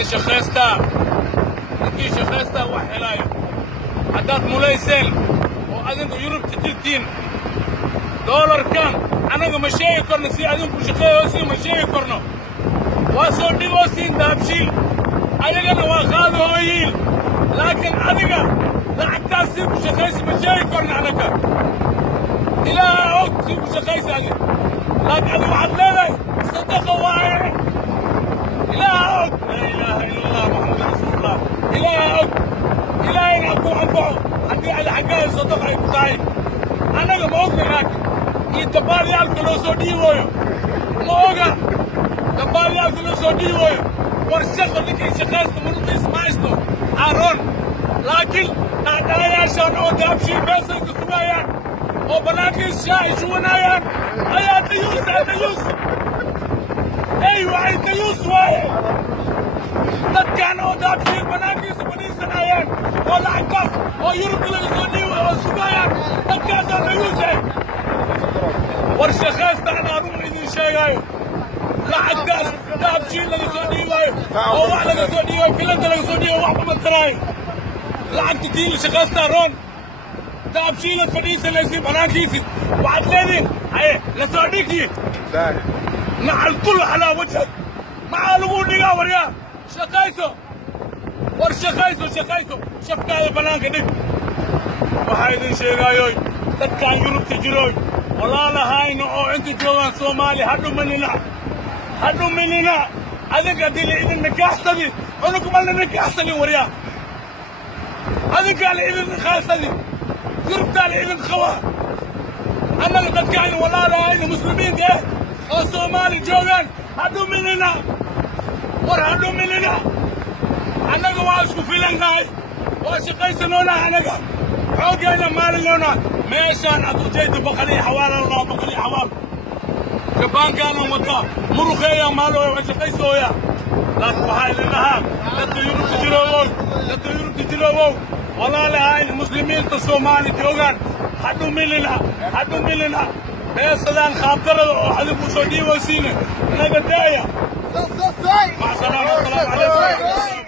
la shaqaystaa ninkii shaqaystaa wax helaayo haddaad mulayseen oo adinku yurubta jirtiin doolarkan annaga ma sheegi karno si adinku shaqeeyoosii ma sheegi karno waa soo dhigoosiin daabshiil ayagana waa qaadahooyiin laakiin adiga lacagtaas sii ku shaqaysi ma sheegi karno annaga ilaaha og sii ku shaqaysi adi laakiin adi waxaad leedahay sadaqa waaye ilaaha og laa ilaaha ila allah maxamadu rasuulullah ilaaha og ilaahayna ku anfaco haddii adi xaggaada sadaqa ay ku tahay annaga ma ogna laakiin iyo dabbaalyaalka loo soo dhiibooyo ma oga dabbaalyaalka loo soo dhiibooyo war shaqo ninkay shaqaysta munuqiis ma haysto aaroon laakiin dhaadhaayaashaan oo daabshiil meesay ku sugayaan oo bannaankiis shaahi shubanayaan ayaa dayuus ey waxay dayuus waaye dadkan oo daabshiil bannaankiisa fadhiisanayaan oo lacagtaas oo yurubka laga soo dhiibayo oo sugayaan dadkaasaa dayuuse war shaqaysta anaa run idin sheegaayo lacagtaas daabshiil laga soo dhiibaayo oo wax laga soo dhiibayo filanta laga soo dhiibayo wax kuma taraayo lacagta tii la shaqaystaa roon daabshiilad fadhiisanaysiin bannaankiisii waxaad leediin haye la soo dhigii nacal kul calaa wajhak maxaa lagu dhigaa waryaa shaqayso war shaqayso shafkaada bannaanka dhig waxaa idin sheegaayoy dadkaan yurubta jirooy walaalahayna oo inta joogaan soomaaliya ha dhuminina adinka haddii la idin nikaaxsadin cunugma la nikaaxsanin waryaa adinkaa la idin nikaaxsadin yurubtaa la idin qabaa annaga dadkaayna walaalahayna muslimiinta oo soomaali joogaan ha dhuminina war ha dhuminina annaga waa isku filannahay waa shaqaysanoonaa annaga xoogayna maalinoonaa meeshaan aad ujeedda baqaliya xawaal jabaankaanan wataa muruqeeya maalooya waa shaqaysooya laakiin waxaa idin dhahaa dadka yurubta jiroowow walaalahayna muslimiinta soomaali joogaan ha dhuminina beesadaan qaabdarada oo adigu soo dhiibaysiina naga daaya mac salaama assalaamu calaykum